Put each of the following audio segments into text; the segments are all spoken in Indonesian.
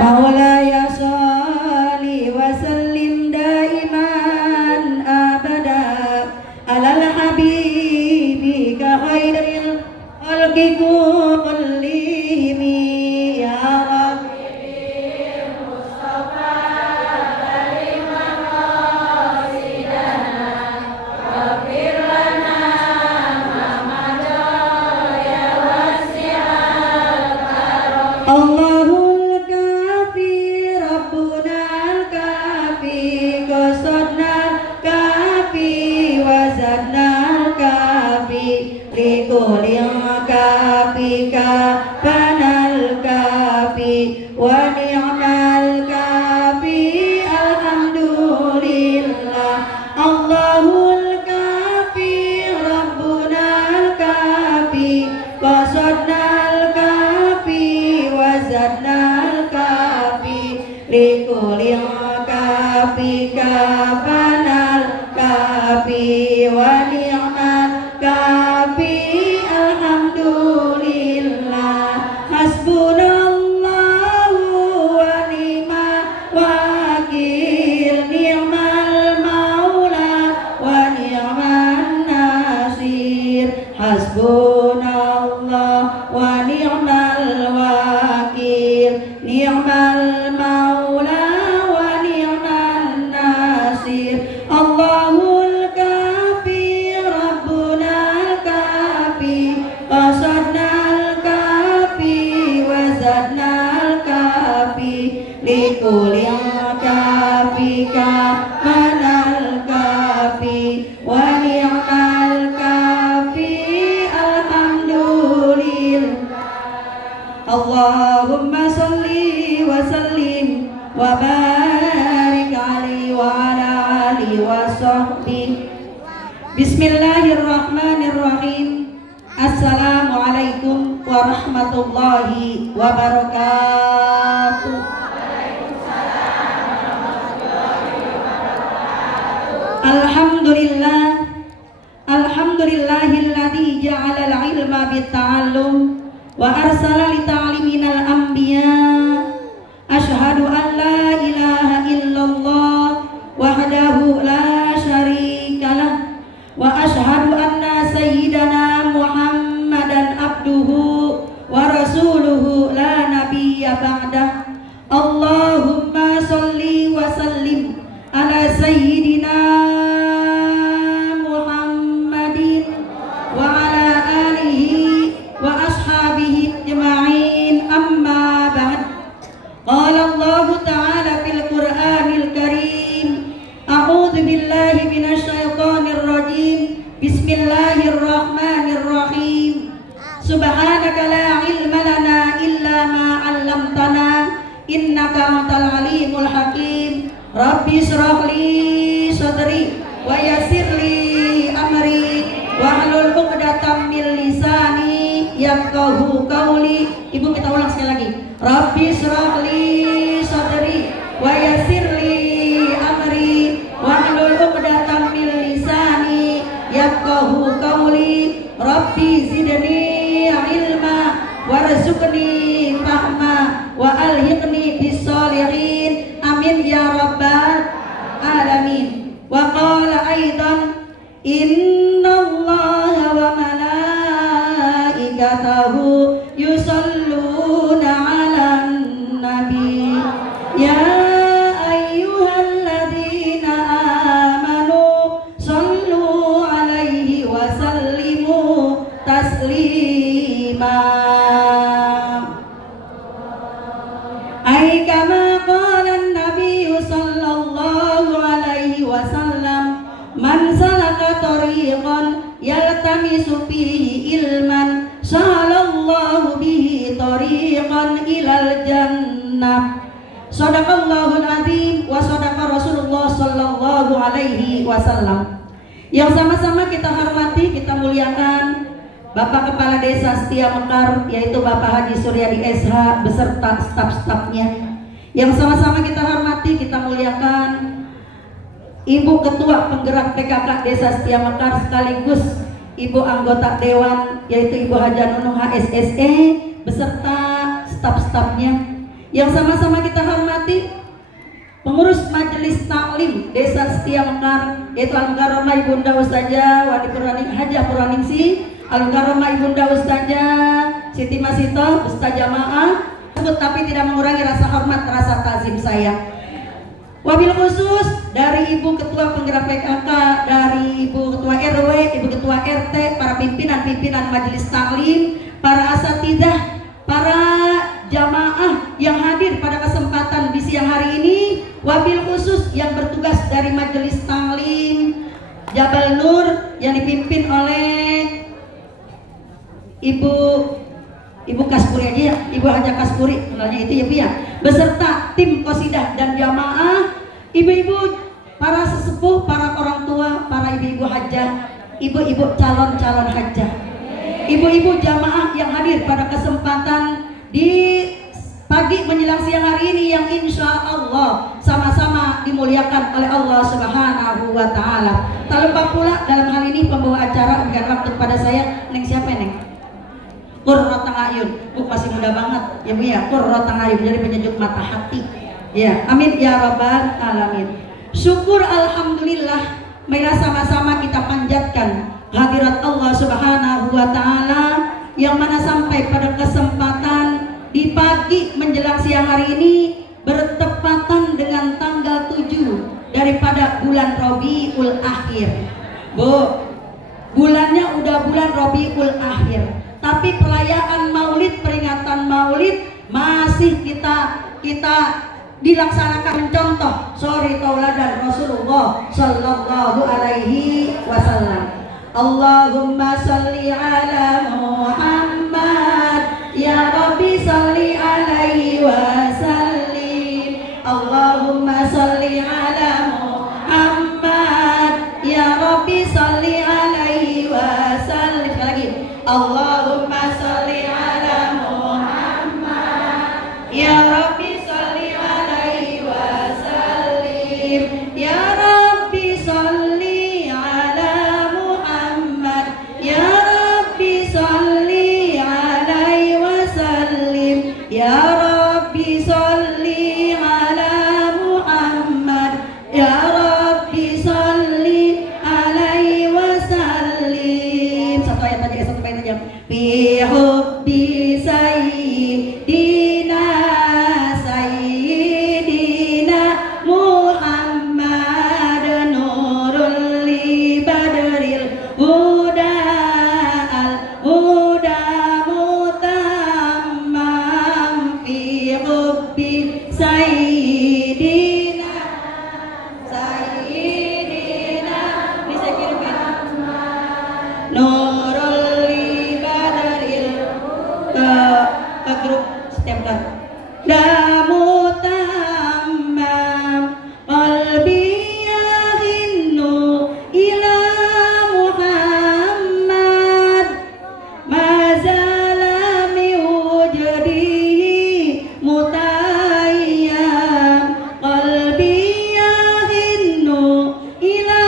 مولاي صل وسلم دائما أبدا على الحبيب خير الخلق كلهم يا رب المصطفى كلمة قاصدنا واغفر لنا ما مضى يا واسع الكرم الله الكافي ربنا الكافي قصدنا الكافي وزدنا الكافي لكل الكافي كفانا الكافي ونعم الكافي الحمد لله الله الكافي ربنا الكافي قصدنا الكافي وزدنا الكافي لكل الكافي كفانا الكافي ونعم الكافي الحمد لله حسبنا الله ونعم الوكيل نعم المولى ونعم النصير حسبنا الله ونعم الوكيل نعم المولى ونعم النصير الله الكافي ربنا الكافي قصدنا الكافي وزدنا الكافي لكل الكافي كفانا الكافي ونعم الكافي الحمد لله اللهم صل وسلم وبارك عليه وعلى آله وصحبه بسم الله الرحمن الرحيم Assalamualaikum warahmatullahi wabarakatuh. Alhamdulillah Alhamdulillahilladzi ja'ala al-ilma bit-ta'allum wa arsala li ta'liminal anbiya. Asyhadu an la ilaha illallah wahdahu la syarikalah wa asyhadu anna sayyidana Muhammadan abduhu wa rasuluhu la nabiyya ba'dah. Allahumma sholli wa sallim ala sayyidina Muhammadin wa ala alihi wa ashabihi ajma'in amma ba'd. Qala Allah ta'ala fil Qur'anil Karim a'udzu billahi minasy syaithanir rajim. Bismillahirrahmanirrahim. Subhanaka la ilma lana illa ma 'allamtana innaka antal alimul hakim. Rabbi shrah li sadri wa yassir li amri wahlul 'uqdatam min lisani yafqahu qawli. Ibu kita ulang sekali lagi. Rabbi shrah li sadri wa yassir li amri wahlul 'uqdatam min lisani yafqahu qawli. Rabbi zidni ilma warzuqni fahma wa alhiqni bis sholihin. Amin ya rabbal alamin. Wa qala aidan innallaha wa malaikatahu yusalluna 'alan nabi ya ayyuhalladzina amanu sallu 'alaihi wa sallimu taslima. Ay kama qala an-nabiy sallallahu alaihi wasallam man salaka tariqan yaltamisu fihi ilman sahalallahu bihi tariqan ilal jannah. Shadaqallahul azim wa shadaqa Rasulullah sallallahu alaihi wasallam. Yang sama-sama kita hormati, kita muliakan Bapak Kepala Desa Setia Mekar, yaitu Bapak Haji Suryadi SH beserta staf-stafnya. Yang sama-sama kita hormati, kita muliakan Ibu Ketua Penggerak PKK Desa Setia Mekar sekaligus Ibu Anggota Dewan, yaitu Ibu Haja Nunung HSSE beserta staf-stafnya. Yang sama-sama kita hormati pengurus Majelis Taklim Desa Setia Mekar, yaitu Al-Mukarramah Ibunda Ustazah Wadi Hajah Purwaningsi, Al-Mukarramah Ibunda Ustazah Siti Masito, Ustazah Jamaah, tapi tidak mengurangi rasa hormat, rasa tazim saya. Wabil khusus dari Ibu Ketua Penggerak PKK, dari Ibu Ketua RW, Ibu Ketua RT, para pimpinan-pimpinan Majelis Taklim, para asatidzah, para jamaah yang hadir pada kesempatan di siang hari ini, wabil khusus yang bertugas dari Majelis Taklim Jabal Nur yang dipimpin oleh Ibu Kaspuri aja ya, Ibu Haja Kaspuri, kenalnya itu ya Bu ya, beserta tim qosidah dan jamaah, ibu-ibu, para sesepuh, para orang tua, para ibu-ibu hajah, ibu-ibu calon-calon hajah, ibu-ibu jamaah yang hadir pada kesempatan di pagi menjelang siang hari ini yang insya Allah sama-sama dimuliakan oleh Allah Subhanahu wa Ta'ala. Tak lupa pula dalam hal ini pembawa acara berikan waktu kepada saya. Neng siapa Neng? Qurratul Ayun. Bu masih muda banget ya Bu ya. Qurratul Ayun, jadi penyejuk mata hati. Ya, amin ya rabbal alamin. Syukur alhamdulillah, marilah sama-sama kita panjatkan hadirat Allah Subhanahu wa Ta'ala yang mana sampai pada kesempatan di pagi menjelang siang hari ini bertepatan dengan tanggal 7 daripada bulan Rabiul Akhir. Bu, bulannya udah bulan Rabiul Akhir, tapi perayaan Maulid, peringatan Maulid masih kita dilaksanakan mencontoh suri tauladan Rasulullah sallallahu alaihi wasallam. Allahumma sholli ala Muhammad ya Rabbi sholli alaihi wasallim. Allahumma sholli ala Muhammad ya Rabbi sholli alaihi wasallim. Sekali lagi, Allahumma sholli ala Muhammad ya Rabbi sholli alaihi wasallim. Ya Rabbi sholli ala Muhammad ya Rabbi sholli alaihi wasallim. Ya Rabbi sholli ala Muhammad ya Rabbi sholli alaihi wasallim. Satu ayat aja, satu bait aja. Bi hubbi sayyidina Muhammad nurul li badril huda al huda mutammam. Fi hubbi sayyidina bisa kirimin nurul li badril ke grup setiap kan damu tamam qalbi yahinnu ila Muhammad mazala mi wujdihi mutayyam. Qalbi yahinnu ila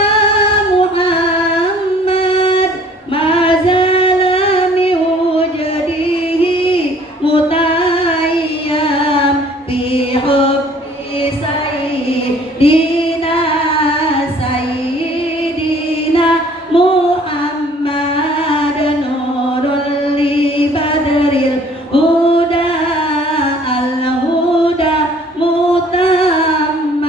Muhammad mazala mi wujdihi mutayyam. Fi hubbi sayyidina Muhammad nurul li badril huda al huda mutammam.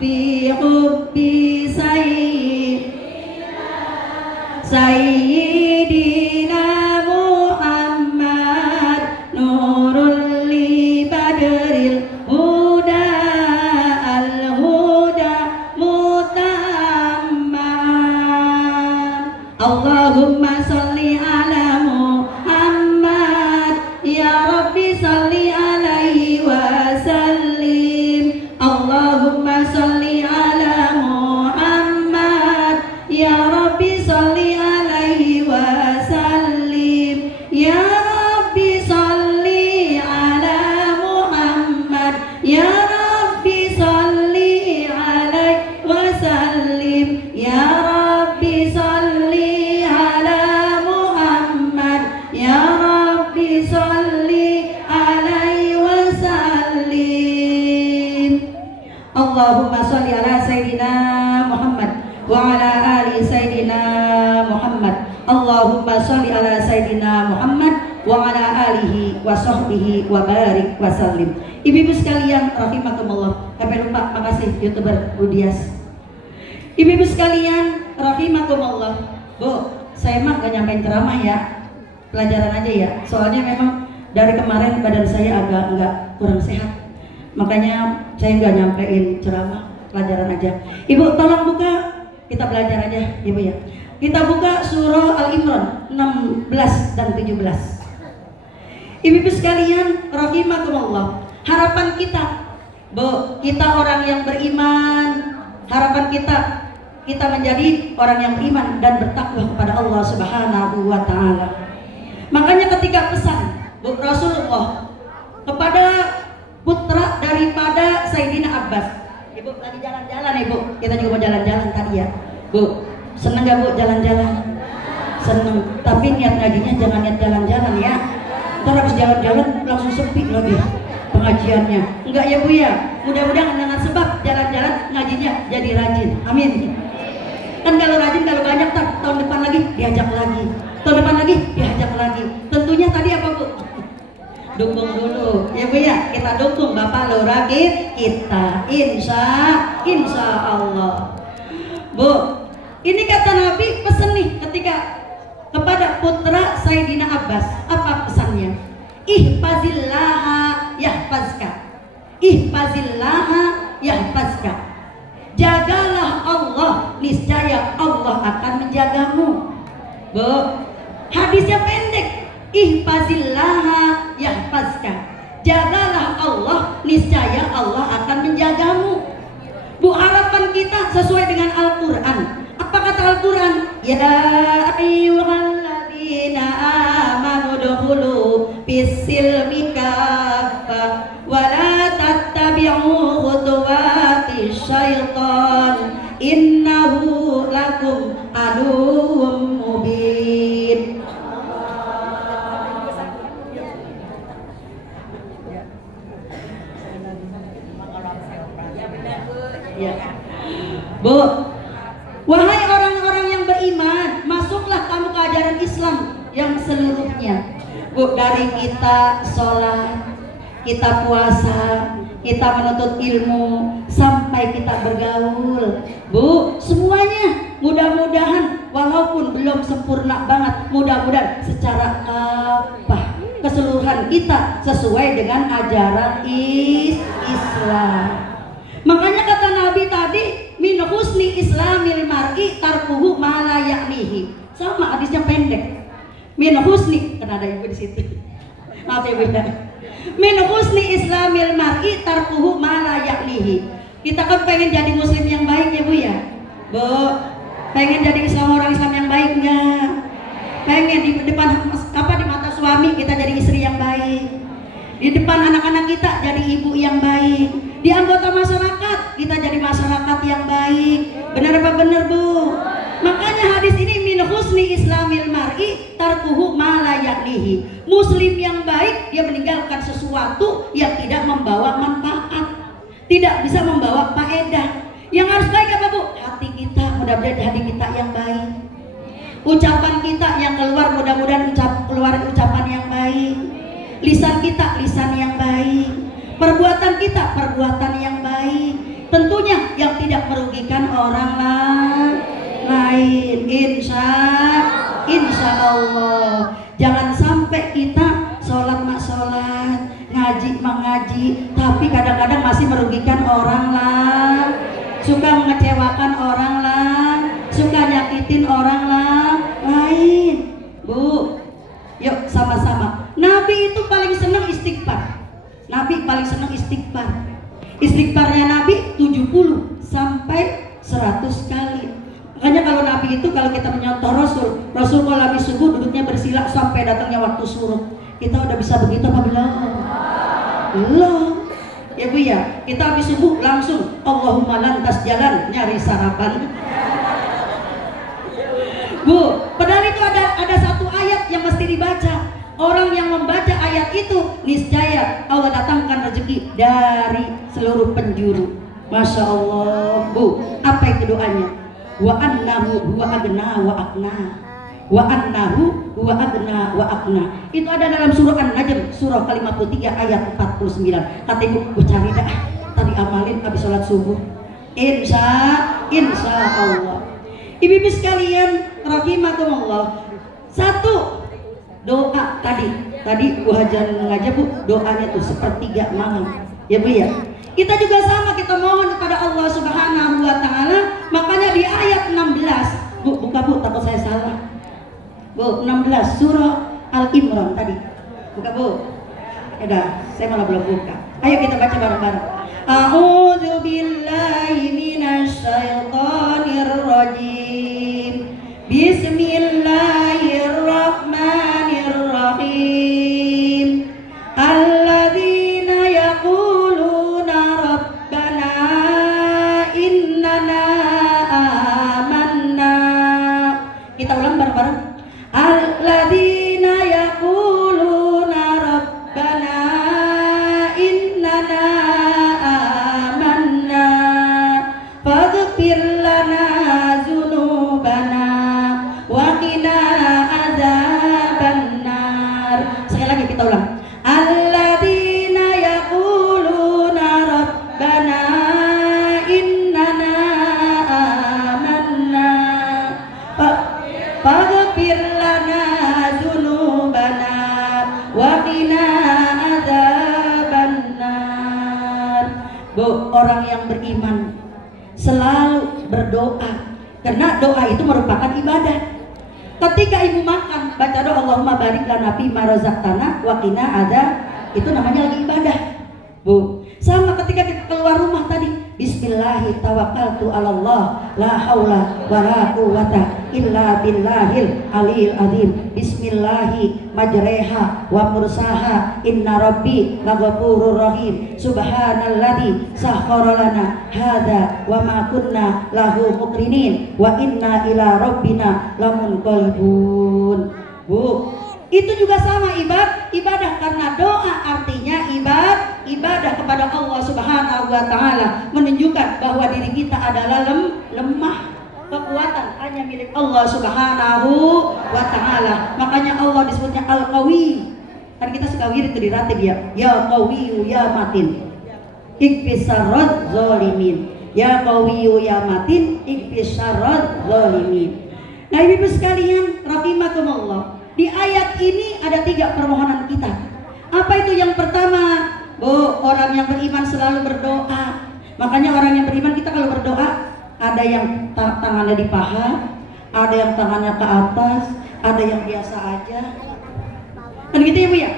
Fi hubbi sayyidina Muhammad nurul li badril huda al huda mutammam. Allahumma sholli ala Muhammad ya Rabbi sholli alaihi wasallim. Allahumma sholli ala Muhammad ya Rabbi sholli alaihi wasallim. Ya Rabbi sholli ala Muhammad ya Rabbi sholli alaihi wasallim. Ya Rabbi sholli ala Muhammad ya Rabbi sholli alaihi wasallim. Allahumma sholli ala Sayyidina Muhammad wa ala ali Sayyidina Muhammad. Allahumma sholli ala Sayyidina Muhammad wa ala alihi wa sahbihi wa barik wa sallim. Ibu-ibu sekalian rahimakumullah. Sampai lupa, makasih YouTuber Budias. Ibu-ibu sekalian rahimakumullah. Bu, saya mah gak nyampein ceramah ya, pelajaran aja ya. Soalnya memang dari kemarin badan saya agak kurang sehat, makanya saya nggak nyampein ceramah, pelajaran aja. Ibu tolong buka, kita belajar aja ibu ya. Kita buka surah Al-Imran 16 dan 17. Ibu-ibu sekalian rahimakumullah, harapan kita, Bu, kita orang yang beriman, harapan kita menjadi orang yang beriman dan bertakwa kepada Allah Subhanahu wa taala. Makanya ketika pesan Bu Rasulullah kepada putra daripada Sayyidina Abbas, Ibu lagi jalan-jalan Ibu, kita juga mau jalan-jalan tadi ya Bu. Seneng gak Bu jalan-jalan? Seneng, tapi niat ngajinya jangan niat jalan-jalan ya. Ntar habis jalan-jalan langsung sepi lagi pengajiannya. Enggak ya Bu ya, mudah-mudahan dengan sebab jalan-jalan ngajinya jadi rajin, amin. Kan kalau rajin, kalau banyak tahun depan lagi diajak lagi, tahun depan lagi diajak lagi. Tentunya tadi apa Bu? Dukung dulu ya Bu ya, kita dukung Bapak Lurah kita, insya Allah. Bu, ini kata Nabi pesen nih ketika kepada putra Sayyidina Abbas, apa pesannya? Ihfazillaha yahfazka, ihfazillaha yahfazka. Jagalah Allah, niscaya Allah akan menjagamu. Bu, hadisnya pendek. Ihfazillaha yahfazka. Jagalah Allah, niscaya Allah akan menjagamu. Bu, harapan kita sesuai dengan Al-Quran. Apa kata Al-Quran? Ya ayyuhalladzina amanu dukhulu fis-silmi kaffah wa la tattabi'u khutuwatis syaitan innahu lakum aduwwum mubin. Ya. Bu, wahai orang-orang yang beriman, masuklah kamu ke ajaran Islam yang seluruhnya. Bu, dari kita sholat, kita puasa, kita menuntut ilmu, sampai kita bergaul. Bu, semuanya mudah-mudahan walaupun belum sempurna banget, mudah-mudahan secara keseluruhan kita sesuai dengan ajaran Islam. Makanya kata Nabi tadi, min husni islamil mar'i tarkuhu ma la ya'nihi. Sama, hadisnya pendek. Min husni, kan ada ibu di situ. Maaf ya Bu. Min husni islamil mar'i tarkuhu ma la ya'nihi. Kita kan pengen jadi muslim yang baik ya Bu ya. Bu, pengen jadi orang Islam yang baik enggak? Pengen di depan di mata suami kita jadi istri yang baik. Di depan anak-anak kita jadi ibu yang baik. Di anggota masyarakat kita jadi masyarakat yang baik. Benar apa benar Bu? Makanya hadis ini min husni islamil mar'i tarkuhu ma la ya'nihi. Muslim yang baik dia meninggalkan sesuatu yang tidak membawa manfaat, tidak bisa membawa faedah. Yang harus baik apa Bu? Hati kita, mudah-mudahan hati kita yang baik. Ucapan kita yang keluar mudah-mudahan keluar ucapan yang baik. Lisan kita lisan yang baik. Perbuatan kita perbuatan yang baik. Tentunya yang tidak merugikan orang lain. Insya Allah. Jangan sampai kita sholat mak sholat, ngaji mak ngaji, tapi kadang-kadang masih merugikan orang lain, suka mengecewakan orang lain, suka nyakitin orang lain. Bu, yuk sama-sama. Nabi itu paling senang istighfar. Nabi paling senang istighfar. Istighfarnya Nabi 70 sampai 100 kali. Makanya kalau Nabi itu, kalau kita menyontoh Rasul kalau habis subuh duduknya bersila sampai datangnya waktu suruh. Kita udah bisa begitu apa belum? Belum. Ya Bu ya, kita habis subuh langsung Allahumma lantas jalan nyari sarapan. Bu, padahal itu ada satu ayat yang mesti dibaca. Orang yang membaca ayat itu niscaya Allah datangkan rezeki dari seluruh penjuru. Masya Allah, Bu. Apa itu doanya? Wa annahu huwa agna wa akna. Wa annahu huwa agna wa akna. Itu ada dalam surah An-Najm, surah ke-53 ayat 49. Kata ibu, cari dah. Tadi amalin habis sholat subuh. Insya Allah. Ibu-ibu sekalian, rahimakumullah. Satu doa tadi Bu Hajar ngajak Bu, doanya tuh sepertiga malam. Ya Bu ya. Kita juga sama, kita mohon kepada Allah Subhanahu wa taala. Makanya di ayat 16, Bu, buka Bu, takut saya salah. Bu, 16 surah Al-Imran tadi. Buka Bu. Ada, saya malah belum buka. Ayo kita baca bareng-bareng. A'udzu billahi minasy syaithanir rajim. Bismillahirrahmanirrahim. Alladzina yaquluna rabbana innana amanna. Kita ulang bareng-bareng. Alladzina yaquluna rabbana innana amanna faghfir lana dzunubana wa qina adzabannar. Sekali lagi kita ulang. Alladzina yaquluna rabbana innana amanna faghfir lana dzunubana wa qina adzabannar. Bu, orang yang beriman selalu berdoa, karena doa itu merupakan ibadah. Ketika ibu makan, baca doa Allahumma barik lana fima razaqtana wa qina adzab, itu namanya lagi ibadah. Bu, sama ketika kita keluar rumah tadi, bismillahi tawakkaltu 'alallah la haula wala quwwata illa billahil aliyil azim. Bismillahi majreha wa mursaha inna rabbi laghafurur rahim. Subhanalladzi sakhkhara lana hadza wa ma kunna lahu muqrinin wa inna ila rabbina lamunqalibun. Bu, itu juga sama ibadah, karena doa artinya ibadah kepada Allah Subhanahu wa taala, menunjukkan bahwa diri kita adalah lemah. Kekuatan hanya milik Allah Subhanahu wa taala. Makanya Allah disebutnya Al-Qawi. Kan kita suka wirid di ratib ya. Ya Qawiyu ya Matin. Ikfisarad zalimin. Ya Qawiyu ya Matin, ikfisarad zalimin. Nah, ibu sekalian, rahimakumullah. Di ayat ini ada 3 permohonan kita. Apa itu? Yang pertama, Bu, orang yang beriman selalu berdoa. Makanya orang yang beriman, kita kalau berdoa, ada yang tangannya di paha, ada yang tangannya ke atas, ada yang biasa aja. Kan gitu ya Bu ya?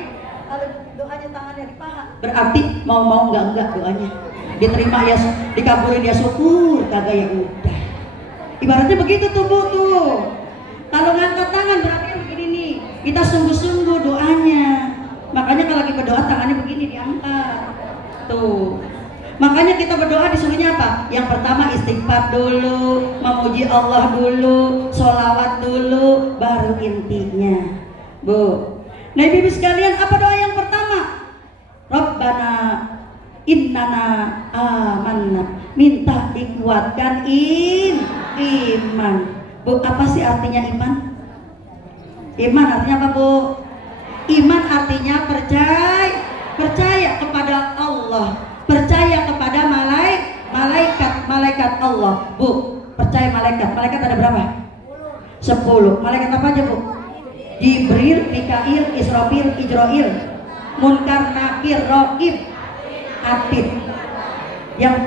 Kalau doanya tangannya di paha, berarti mau enggak doanya. Diterima ya, dikabulin ya syukur, kagak ya udah. Ibaratnya begitu tuh Bu tuh. Kalau ngangkat tangan berarti begini nih, kita sungguh-sungguh doanya. Makanya kalau lagi berdoa tangannya begini diangkat. Tuh. Makanya kita berdoa disuruhnya apa? Yang pertama istighfar dulu, memuji Allah dulu, sholawat dulu, baru intinya. Bu. Nah ibu sekalian, apa doa yang pertama? Rabbana innana amanna. Minta dikuatkan iman. Bu, apa sih artinya iman? Iman artinya apa Bu? Iman artinya percaya kepada Allah, percaya kepada malaikat Allah. Bu, percaya malaikat ada berapa? 10. Malaikat apa aja Bu? Jibril, Mikail, Israfil, Ijrail, Munkar, Nakir, Raqib, Atid. Yang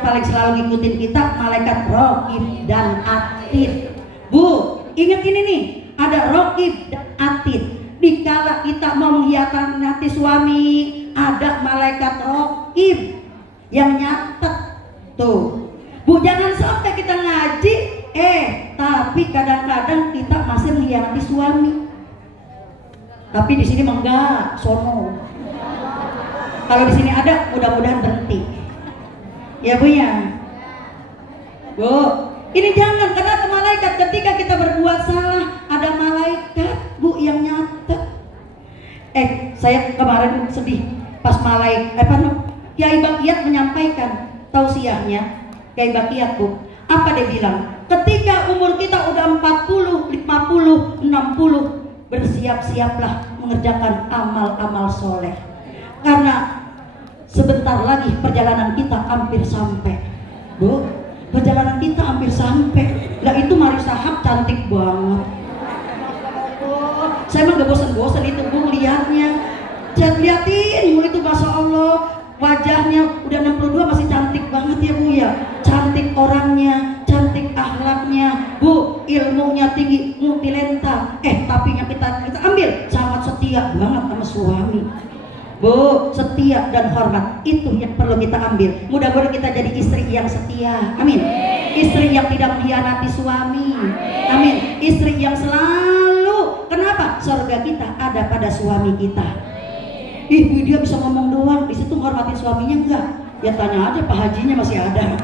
paling selalu ngikutin kita malaikat Raqib dan Atid. Bu, ingat ini nih, ada Raqib dan Atid. Dikala kita mau mengkhianati suami, ada malaikat Raqib yang nyatet. Tuh. Bu, jangan sampai kita ngaji, tapi kadang-kadang kita masih mengkhianati suami. Tapi di sini enggak, sono. Kalau di sini ada, mudah-mudahan berhenti. Ya Bu ya. Bu, ini jangan, karena ada malaikat. Ketika kita berbuat salah, ada malaikat Bu yang nyatet. Saya kemarin sedih pas Kiai Bakiyat menyampaikan tausiahnya Kiai Bakiyat, Bu. Apa dia bilang? Ketika umur kita udah 40, 50, 60, bersiap-siaplah mengerjakan amal-amal soleh. Karena sebentar lagi perjalanan kita hampir sampai, Bu. Perjalanan kita hampir sampai. Lah itu Mari Sahab cantik banget. Saya emang gak bosan-bosan itu, Bu, lihatnya. Saya liatin, Bu, itu Masya Allah. Wajahnya udah 62 masih cantik banget ya, Bu ya. Cantik orangnya, cantik akhlaknya, Bu, ilmunya tinggi, multilenta. Tapi yang kita ambil sangat setia banget sama suami, Bu, setia dan hormat. Itu yang perlu kita ambil. Mudah-mudahan kita jadi istri yang setia. Amin. Istri yang tidak mengkhianati suami. Amin. Istri yang selalu, kenapa? Surga kita ada pada suami kita. Ih, dia bisa ngomong doang, di situ menghormati suaminya enggak? Ya tanya aja Pak Hajinya masih ada.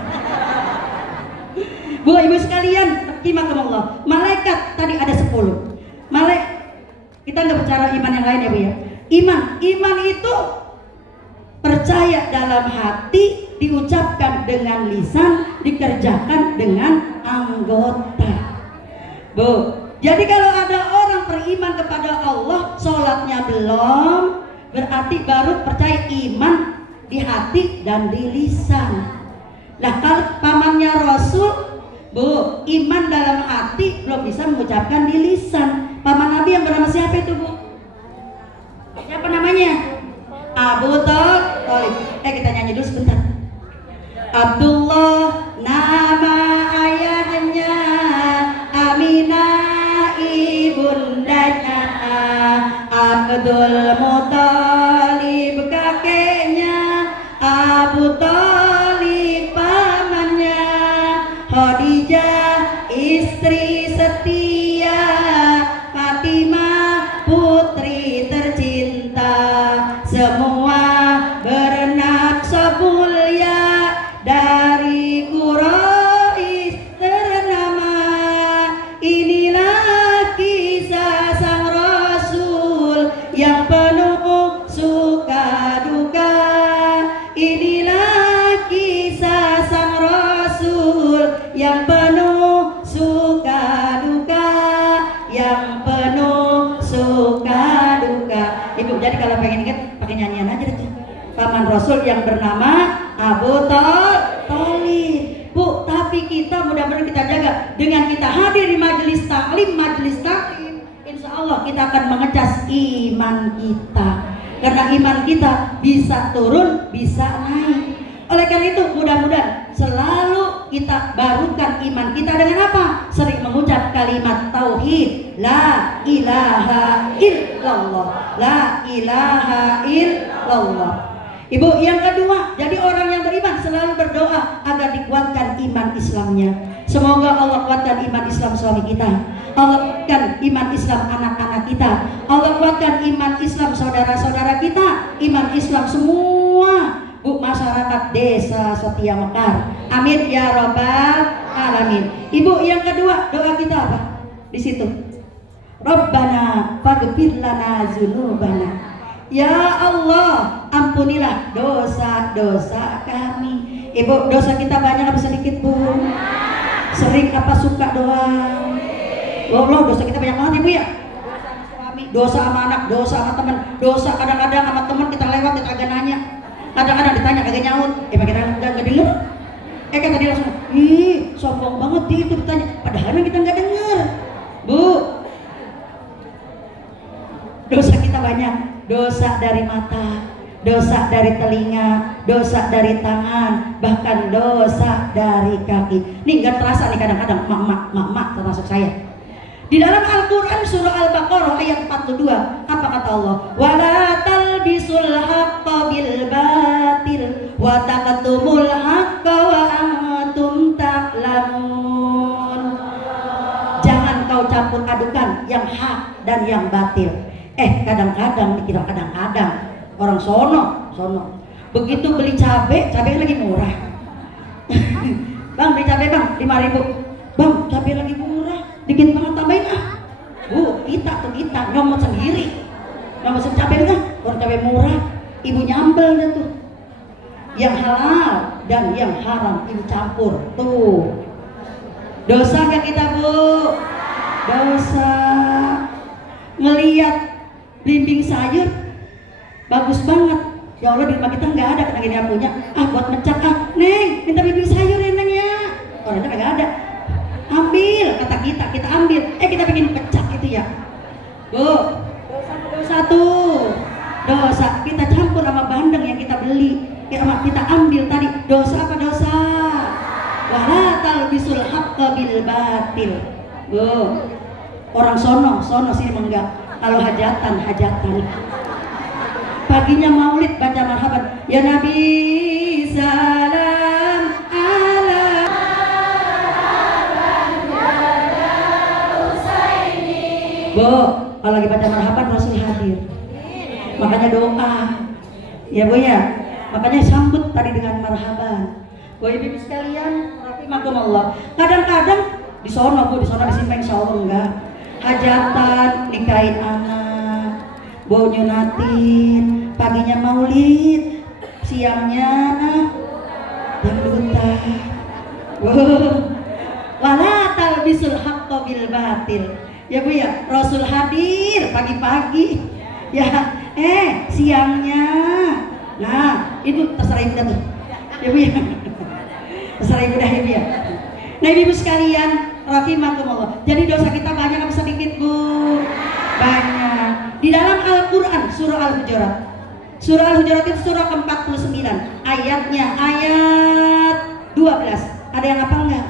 Bu, ibu sekalian, rahimakumullah. Malaikat tadi ada 10. Kita nggak bicara iman yang lain ya, Bu ya. Iman itu percaya dalam hati, diucapkan dengan lisan, dikerjakan dengan anggota. Bu, jadi kalau ada orang beriman kepada Allah, sholatnya belum, berarti baru percaya iman di hati dan di lisan. Nah, kalau pamannya Rasul, Bu, iman dalam hati belum bisa mengucapkan di lisan. Paman Nabi yang bernama siapa itu, Bu? Siapa namanya? Abu Thalib. Kita nyanyi dulu sebentar. Abdullah nama ayahnya, Aminah ibundanya, Abdul Muthalib kakeknya, Abu Thalib pamannya, Khadijah istri setia, Fatimah putri tercinta, semua bernafsu mulia dari Quraisy ternama. Inilah kisah sang Rasul yang penuh suka duka. Inilah kisah sang Rasul yang penuh suka duka, yang penuh suka duka. Ibu, jadi kalau pengen ingat pakai nyanyian aja deh. Paman Rasul yang bernama Abu Thalib. Bu, tapi kita mudah-mudahan kita jaga dengan kita hadir di majelis taklim, insya Allah kita akan mengecas iman kita. Karena iman kita bisa turun, bisa naik. Oleh karena itu mudah-mudahan selalu kita barukan iman kita dengan apa? Sering mengucap kalimat tauhid, la ilaha illallah, la ilaha illallah. Ibu, yang kedua, jadi orang yang beriman selalu berdoa agar dikuatkan iman Islamnya. Semoga Allah kuatkan iman Islam suami kita, Allah kuatkan iman Islam anak-anak kita, Allah kuatkan iman Islam saudara-saudara kita, iman Islam semua, Bu, masyarakat desa Setia Mekar. Amin ya rabbal alamin. Ibu, yang kedua, doa kita apa? Di situ. Rabbana faghfir lana dzunubana. Ya Allah, ampunilah dosa-dosa kami. Ibu, dosa kita banyak apa sedikit, Bu? Sering apa suka doang? Allah, dosa kita banyak banget, Ibu ya. Dosa sama suami, dosa sama anak, dosa sama teman, dosa kadang-kadang sama teman kita lewat kita agak nanya. Kadang-kadang ditanya kagak nyaut, pakai enggak denger. Kan tadi langsung, ih sombong banget dia itu ditanya, padahal kita nggak denger. Bu, dosa kita banyak, dosa dari mata, dosa dari telinga, dosa dari tangan, bahkan dosa dari kaki. Nih nggak terasa nih kadang-kadang, mak termasuk saya. Di dalam Al-Quran surah Al-Baqarah ayat 42, apa kata Allah? Wala talbisul haqqa bil batil wa taqtumul haqqa wa antum ta'lamun. Jangan kau campur adukan yang hak dan yang batil. Kadang-kadang dikira kadang-kadang orang sono. Begitu beli cabai lagi murah. Bang, beli cabai bang 5.000. Bang, cabai lagi murah. Dikit banget tambahin Bu, kita nyomot sendiri. Nyomot cabai kan, orang cabai murah, ibu nyambel dah tuh. Yang halal, dan yang haram ini campur. Tuh, dosa gak kita Bu? Dosa. Ngeliat belimbing sayur bagus banget, ya Allah di rumah kita nggak ada, karena gini yang punya, buat mecat, Neng minta belimbing sayur ya Neng ya, orangnya nggak ada, ambil, kata kita ambil, kita bikin pecak gitu ya Bu. Dosa tuh, dosa kita campur sama bandeng yang kita beli, kita ambil tadi. Dosa apa dosa? Wala talbisul haqqa bil batil Bu. Orang sono sini enggak. Kalau hajatan. Paginya maulid baca marhaban. Ya Nabi salam ala Bu, kalau lagi baca marhaban Rasul hadir. Makanya doa. Ya Bu ya. Makanya sambut tadi dengan marhaban. Bu ibu sekalian, rahimakumullah. Kadang-kadang di sono Bu, di sini insyaallah enggak. Hajatan, nikahin anak, bau nyunatin, paginya maulid, siangnya dangdutan. Wala talbisul haqqa bil batil. Ya Bu ya, Rasul hadir pagi-pagi. Ya, siangnya. Nah, itu terserah ibu dah tuh. Ya Bu ya. Terserah ibu dah ya. Nah, ibu sekalian, rahimakumullah. Jadi dosa kita banyak apa sedikit Bu? Banyak. Di dalam Al-Quran surah Al-Hujurat, surah Al-Hujurat itu surah ke-49, ayatnya ayat 12. Ada yang hafal nggak?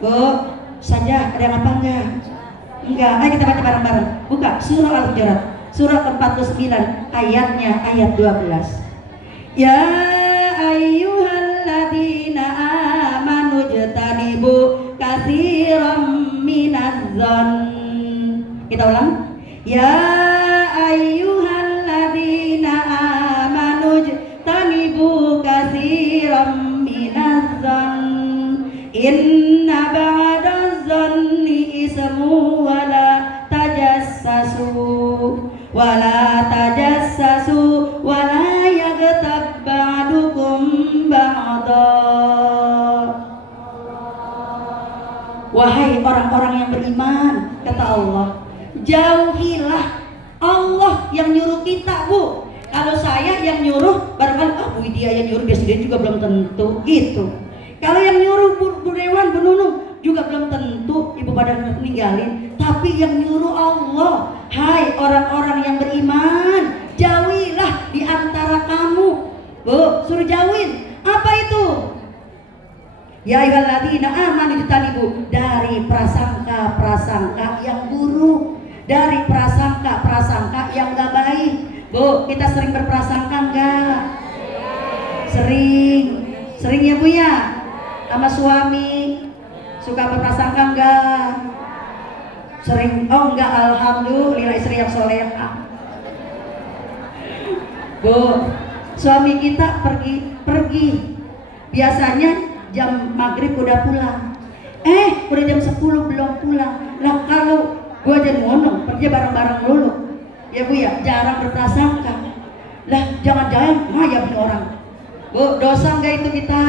Bu, saja ada yang hafal nggak? Enggak. Ayo kita baca bareng-bareng. Buka surah Al-Hujurat, surah ke-49, ayatnya ayat 12. Ya ayyuhalladzina amanu jtanibu katsiran minadz-dzann. Kita ulang. Ya ayyuhalladzina amanu jtanibu katsiran minadz-dzann. Inna ba'dadz-dzanni ismu wala tajassasu wala yaghtab ba'dukum ba'da. Wahai orang-orang yang beriman, kata Allah, jauhilah. Allah yang nyuruh kita Bu. Kalau saya yang nyuruh, barangkali Bu Widya yang nyuruh, dia sendiri juga belum tentu gitu. Kalau yang nyuruh Bu Dewan, Bu Nunung juga belum tentu ibu pada ninggalin. Tapi yang nyuruh Allah. Hai orang-orang yang beriman, jauhilah di antara kamu. Bu, suruh jauhin. Apa itu? Ya ayyuhalladzina amanu jtanibu, dari prasangka-prasangka yang buruk, dari prasangka-prasangka yang gak baik. Bu, kita sering berprasangka enggak? Sering ya Bu ya? Sama suami suka berprasangka enggak? Sering. Oh enggak, alhamdulillah istri yang solehah. Bu, suami kita pergi. Biasanya jam maghrib udah pulang. Udah jam 10 belum pulang. Lah kalau gua aja ngomong pergi bareng-bareng dulu. Ya Bu ya, jarang berprasangka. Lah jangan-jangan mayap nih orang. Bu, dosa enggak itu kita?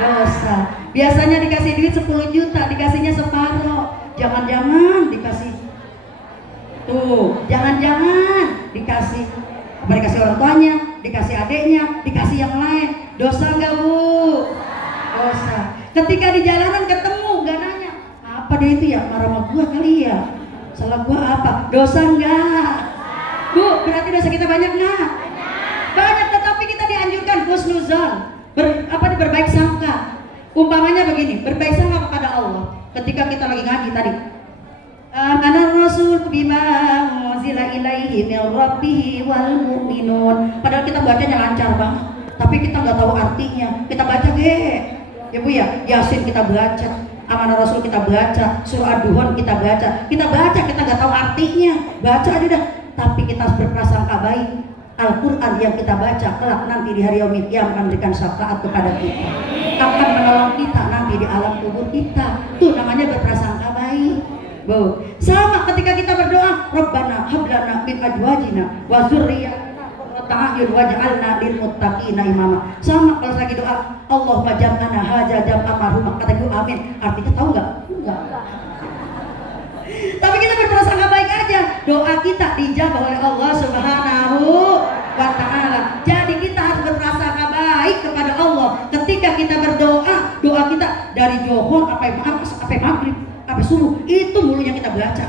Dosa. Biasanya dikasih duit 10 juta, dikasihnya separuh. Jangan-jangan dikasih. Tuh, jangan-jangan dikasih. Apa dikasih orang tuanya, dikasih adiknya, dikasih yang lain. Dosa enggak Bu? Dosa. Ketika di jalanan ketemu gak nanya, apa dia itu ya, marah sama gua kali ya, salah gua apa? Dosa enggak? Bu, berarti dosa kita banyak enggak? Banyak, tetapi kita dianjurkan husnuzon, berbaik sangka. Umpamanya begini, berbaik sangka kepada Allah. Ketika kita lagi ngaji tadi, Amanar Rasul bima unzila ilaihi min rabbih wal mu'minun. Padahal kita bacanya lancar banget, tapi kita nggak tahu artinya. Kita baca ya Bu ya, Yasin kita baca, Amanah Rasul kita baca, Surah Ad-Duhan kita baca, kita nggak tahu artinya, baca aja dah. Tapi kita harus berprasangka baik. Al-Quran yang kita baca kelak nanti di hari yaumil qiyamah akan memberikan syafaat kepada kita, akan menolong kita nanti di alam kubur kita. Itu namanya berprasangka baik. Bu, sama ketika kita berdoa, Rabbana hablana min azwajina wa dzurriyyatina qurrata a'yun waj'alna lil muttaqina imama. Sama kalau lagi doa, Allahumma jam'ana hadza jam'an marhum, kata gue amin. Artinya tahu enggak? Enggak. Tapi kita berprasangka baik aja, doa kita dijabah oleh Allah Subhanahu wa ta'ala. Jadi kita harus berprasangka baik kepada Allah ketika kita berdoa. Doa kita dari johor sampai maghrib, sampai subuh, itu mulu yang kita baca.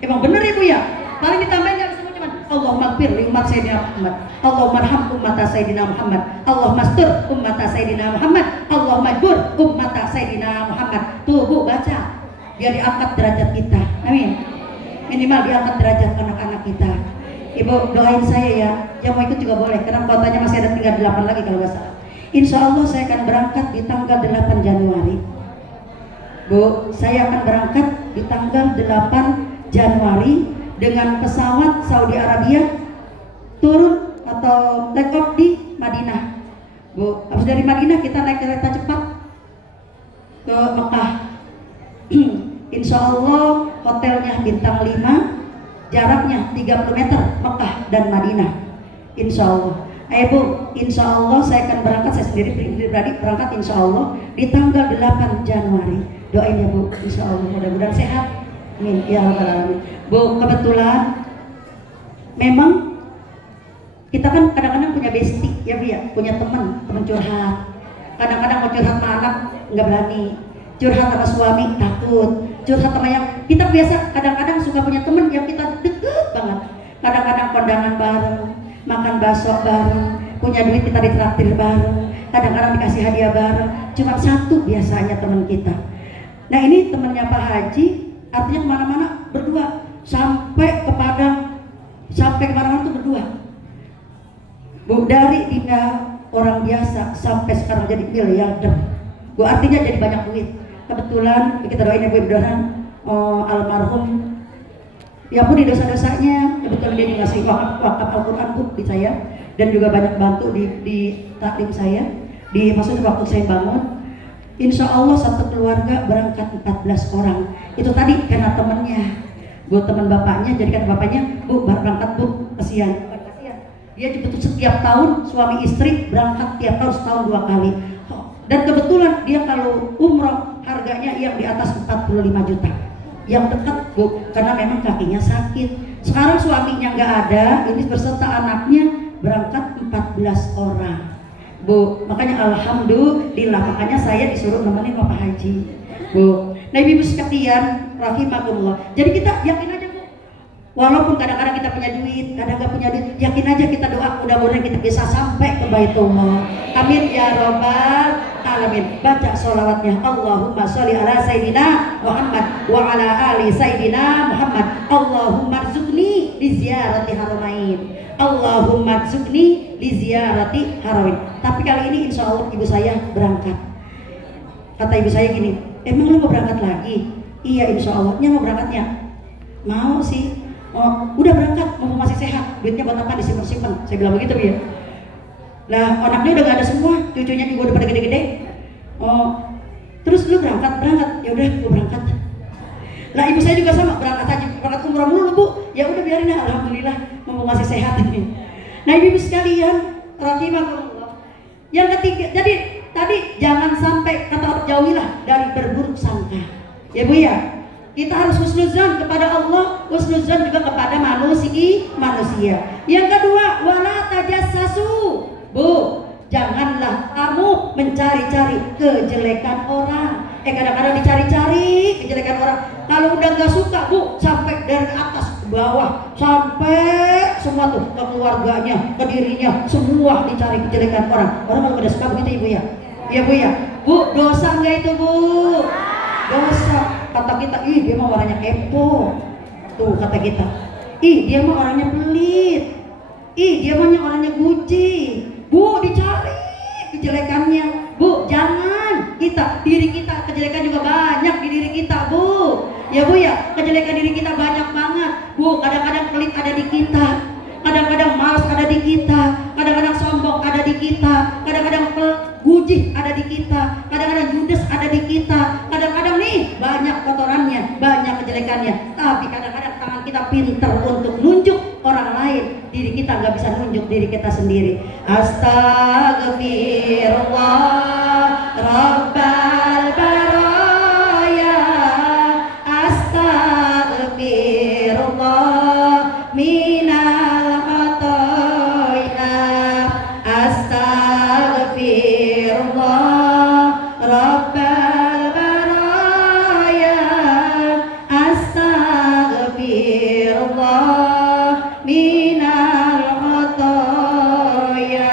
Emang bener Ibu ya? Paling ditambahin kan semua cuman Allahumma gfir li umat Sayyidina Muhammad, Allahumma arham ummata Sayyidina Muhammad, Allahumma astur ummata Sayyidina Muhammad, Allahumma jbur ummata Sayyidina Muhammad. Tuh Bu, baca biar diangkat derajat kita. Amin. Minimal diangkat derajat anak-anak kita. Ibu doain saya ya, yang mau ikut juga boleh karena kuotanya masih ada tinggal 8 lagi kalau nggak salah. Insya Allah saya akan berangkat di tanggal 8 Januari. Bu, saya akan berangkat di tanggal 8 Januari dengan pesawat Saudi Arabia, turun atau take off di Madinah. Bu, habis dari Madinah kita naik kereta cepat ke Mekah. Insya Allah hotelnya bintang 5, jaraknya 30 meter Mekah dan Madinah. Insya Allah. Ayo Bu, insya Allah saya akan berangkat, saya sendiri pribadi berangkat insya Allah di tanggal 8 Januari. Doain ya Bu, insya Allah mudah-mudahan sehat. Amin ya rabbal alamin. Bu, kebetulan memang kita kan kadang-kadang punya bestie ya Bu ya, punya teman curhat. Kadang-kadang mau curhat sama anak nggak berani, curhat sama suami takut, curhat sama yang kita biasa kadang-kadang suka punya teman yang kita deket banget. Kadang-kadang kondangan bareng, makan bakso bareng, punya duit kita ditraktir bareng, kadang-kadang dikasih hadiah bareng. Cuma satu biasanya teman kita. Nah ini temannya Pak Haji, artinya kemana-mana berdua, sampai ke Padang, sampai kemana-mana tuh berdua. Bu, dari dia orang biasa sampai sekarang jadi miliarder. Bu, artinya jadi banyak duit. Kebetulan kita doain ya Bu, mudah-mudahan almarhum ya pun di dosa-dosanya, kebetulan dia dikasih wakaf Al-Quran Bu di saya, dan juga banyak bantu di taklim saya, di maksudnya waktu saya bangun. Insya Allah satu keluarga berangkat 14 orang. Itu tadi karena temannya, Bu, teman bapaknya, jadi kata bapaknya, Bu berangkat Bu, kasihan. Dia betul setiap tahun suami istri berangkat tiap tahun setahun 2 kali. Dan kebetulan dia kalau umroh harganya yang di atas 45 juta. Yang dekat Bu, karena memang kakinya sakit. Sekarang suaminya nggak ada, ini berserta anaknya berangkat 14 orang. Bu, makanya alhamdulillah, makanya saya disuruh nemenin Bapak Haji. Bu, nah ibu sekalian rahimakumullah. Jadi kita yakin aja Bu, walaupun kadang-kadang kita punya duit, kadang nggak punya duit, yakin aja kita doa mudah-mudahan kita bisa sampai ke Baitullah. Amin ya robbal alamin. Baca sholawatnya, Allahumma sholli ala Sayyidina Muhammad wa ala ali Sayyidina Muhammad. Allahumma rzuqni li ziyarati haramain, Allahumma rzuqni li ziyarati haramain. Tapi kali ini insya Allah ibu saya berangkat. Kata ibu saya gini, emang lu mau berangkat lagi? Iya insya Allah. Nya mau berangkatnya? Mau sih. Oh, udah berangkat, mau masih sehat, duitnya buat apa disimpan-simpan? Saya bilang begitu ya. Nah, anaknya udah gak ada semua, cucunya juga udah pada gede-gede. Oh, terus lu berangkat, ya udah, gue berangkat. Nah, ibu saya juga sama, berangkat aja, berangkat umroh mulu Bu. Ya udah biarin ya, alhamdulillah, mau masih sehat ini. Nah, ibu sekalian, rahimahullah. Yang ketiga, jadi tadi jangan sampai kata jauhilah dari berburuk sangka. Ya Bu ya. Kita harus husnuzan kepada Allah, husnuzan juga kepada manusia. Yang kedua, wala tajassasu. Bu, janganlah kamu mencari-cari kejelekan orang. Kadang-kadang dicari-cari kejelekan orang. Kalau udah gak suka Bu, sampai dari atas ke bawah, sampai semua tuh ke keluarganya, ke dirinya, semua dicari kejelekan orang. Orang kalau udah suka begitu Ibu ya? Iya Bu ya? Bu, dosa nggak itu Bu? Dosa. Kata kita, ih dia mah orangnya kepo. Tuh kata kita, ih dia mah orangnya pelit. Ih dia mah orangnya guci. Bu, dicari kejelekannya. Bu, jangan. Diri kita kejelekan juga banyak di diri kita Bu. Ya Bu ya, kejelekan diri kita banyak banget Bu. Kadang-kadang pelit ada di kita, kadang-kadang malas ada di kita, kadang-kadang sombong ada di kita, kadang-kadang gujih ada di kita, kadang-kadang judes ada di kita, kadang-kadang nih banyak kotorannya, banyak kejelekannya. Tapi kadang-kadang tangan kita pinter untuk nunjuk orang lain, diri kita nggak bisa nunjuk diri kita sendiri. Astagfirullah Rabbal baraya, astagfirullah minal khotoya, astagfirullah Rabbal baraya, astagfirullah minal khotoya.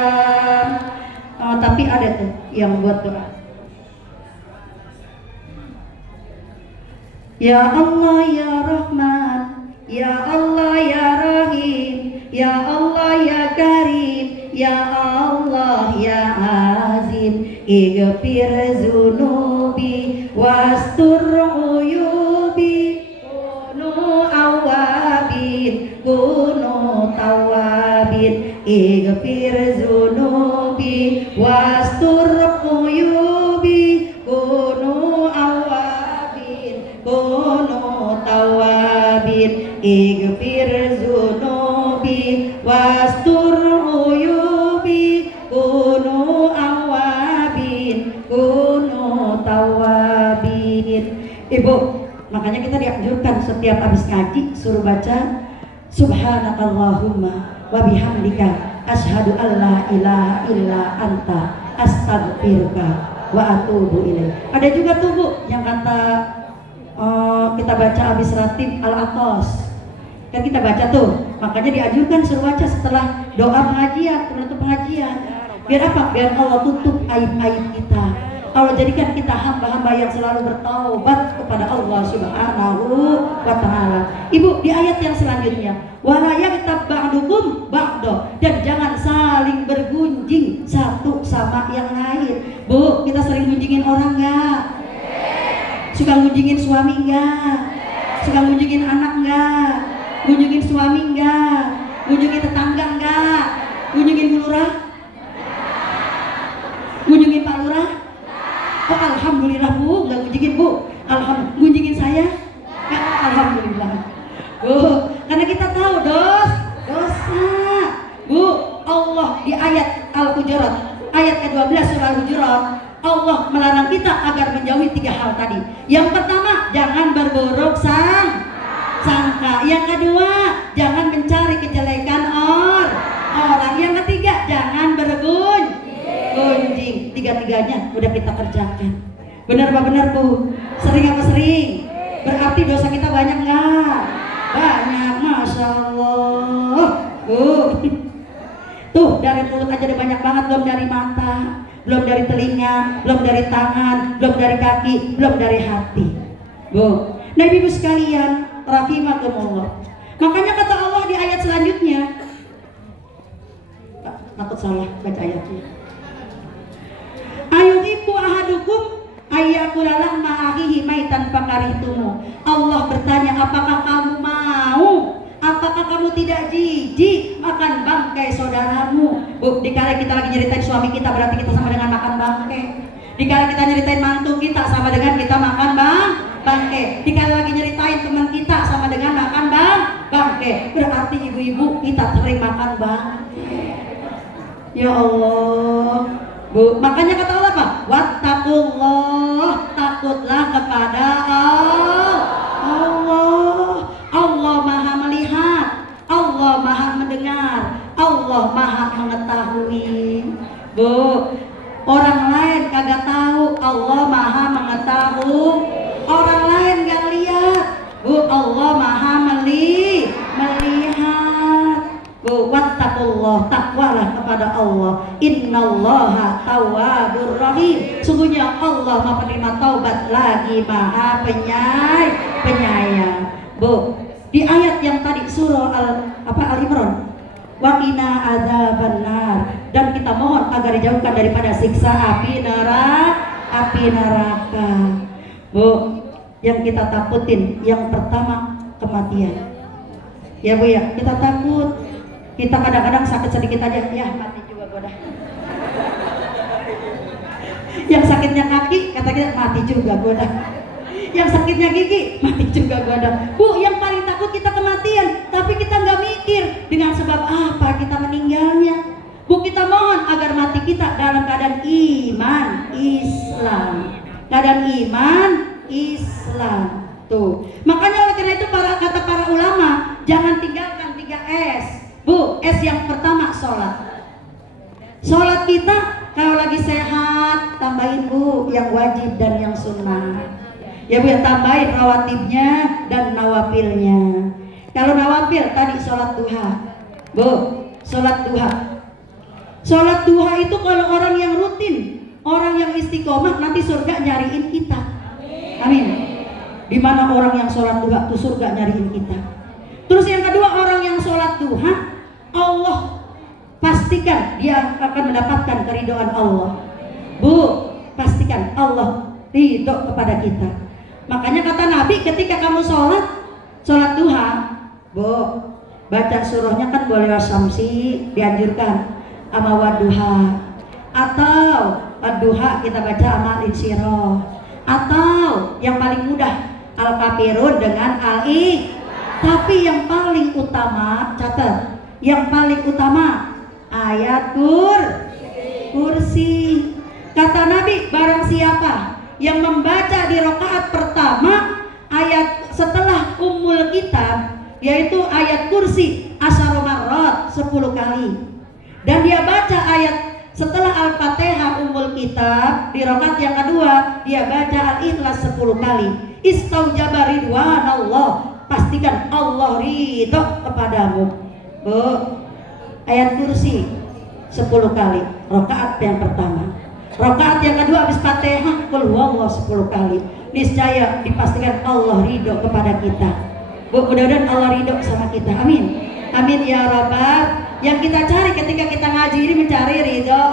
Tapi ada tuh yang buat doa. Ya Allah ya Rahman, ya Allah ya Rahim, ya Allah ya Karim, ya Allah ya Azim, ighfir zunubi wastur uyubi, kunu awabin kunu tawabin, ighfir zunubi wastur uyubi, kunu awabin kunu tawabin, ighfir zunubi wastur uyubi, kunu awabin kunu tawabin. Ibu, makanya kita dianjurkan setiap habis ngaji suruh baca subhanakallahumma wa bihamdika asyhadu an la ilaha illa anta astaghfiruka wa atubu ilaik. Ada juga tuh Bu yang kata kita baca habis ratib al-atos, kan kita baca tuh, makanya dianjurkan suruh baca setelah doa pengajian, penutup pengajian. Biar apa? Biar Allah tutup aib-aib kita. Allah jadikan kita hamba-hamba yang selalu bertaubat kepada Allah Subhanahu wa ta'ala. Ibu, di ayat yang selanjutnya, wala yaghtab ba'dukum ba'da, dan jangan saling bergunjing satu sama yang lain. Bu, kita sering gunjingin orang enggak? Suka gunjingin suami enggak? Suka gunjingin anak enggak? Gunjingin suami enggak? Gunjingin tetangga enggak? Gunjingin Bu Lurah? Gunjingin Pak Lurah? Oh alhamdulillah Bu, nggak gunjingin Bu. Alhamdulillah, gunjingin saya? Ya, alhamdulillah Bu, karena kita tahu dosa Bu. Allah di ayat Al-Hujurat, ayat ke-12 surah Al-Hujurat, Allah melarang kita agar menjauhi 3 hal tadi. Yang pertama, jangan berburuk sangka. Yang kedua, jangan mencari kejelekan orang. Yang ketiga, jangan bergunjing. 3-tiganya udah kita kerjakan. Benar apa benar Bu? Sering apa sering? Berarti dosa kita banyak nggak? Banyak, masya Allah Bu. Tuh dari mulut aja udah banyak banget, belum dari mata, belum dari telinga, belum dari tangan, belum dari kaki, belum dari hati Bu. Nah ibu sekalian rahimakumullah, makanya kata Allah di ayat selanjutnya, takut salah baca ayatnya, ayuhibu ahadukum ayyakulalah ma'ahihi maitan fakarihtumu. Allah bertanya, apakah kamu mau, apakah kamu tidak jijik makan bangkai saudaramu? Bu, dikala kita lagi nyeritain suami kita berarti kita sama dengan makan bangkai. Dikala kita nyeritain mantu kita sama dengan kita makan bangkai. Dikala lagi nyeritain teman kita sama dengan makan bangkai. Berarti ibu-ibu kita sering makan bangkai. Ya Allah Bu, makanya kata Allah apa? Wattaqullah, takutlah kepada Allah. Allah maha melihat, Allah maha mendengar, Allah maha mengetahui. Bu, orang lain kagak tahu, Allah maha mengetahui. Orang lain gak lihat, Bu, Allah maha melihat. Bu, wattaqullah, takwalah kepada Allah. Innallaha tawwabur rahim. Sungguhnya Allah maha penerima taubat lagi maha penyayang. Bu, di ayat yang tadi surah Al-Imran, wa qina adzabannar, dan kita mohon agar dijauhkan daripada siksa api neraka. Bu, yang kita takutin yang pertama kematian. Ya Bu ya, kita takut. Kita kadang-kadang sakit sedikit aja, ya mati juga gua dah. Yang sakitnya kaki, kata kita mati juga gua dah. Yang sakitnya gigi, mati juga gua dah. Bu, yang paling takut takut kita kematian, tapi kita nggak mikir dengan sebab apa kita meninggalnya. Bu, kita mohon agar mati kita dalam keadaan iman Islam. Keadaan iman Islam. Tuh. Makanya oleh karena itu kata para ulama, jangan tinggalkan 3 S. Bu, S yang pertama sholat. Sholat kita kalau lagi sehat, tambahin Bu yang wajib dan yang sunnah. Ya Bu, ya tambahin rawatibnya dan nawafilnya. Kalau nawafil tadi sholat duha. Bu, sholat duha. Sholat duha itu kalau orang yang rutin, orang yang istiqomah, nanti surga nyariin kita. Amin. Dimana orang yang sholat duha tuh surga nyariin kita. Terus yang kedua, orang yang sholat duha, Allah pastikan dia akan mendapatkan keridhaan Allah. Bu, pastikan Allah ridho kepada kita. Makanya kata Nabi, ketika kamu sholat duha, Bu, baca surahnya kan boleh wasamsi, dianjurkan ama waduha, atau waduha kita baca amal insyirah, atau yang paling mudah al-kafirun dengan al-i. Tapi yang paling utama, catat, yang paling utama ayat kursi. Kata Nabi, barang siapa yang membaca di rakaat pertama ayat setelah ummul kitab, yaitu ayat kursi asyara marrat 10 kali, dan dia baca ayat setelah Al-Fatihah ummul kitab di rakaat yang kedua, dia baca Al-Ikhlas 10 kali, istaujaba ridwanallah, pastikan Allah ridho kepadamu. Bu, ayat kursi 10 kali rakaat yang pertama. Rakaat yang kedua habis Fatihah qul huwallahu 10 kali. Niscaya dipastikan Allah ridho kepada kita. Bu, mudah-mudahan Allah ridho sama kita. Amin. Amin ya rabbal. Yang kita cari ketika kita ngaji ini mencari ridho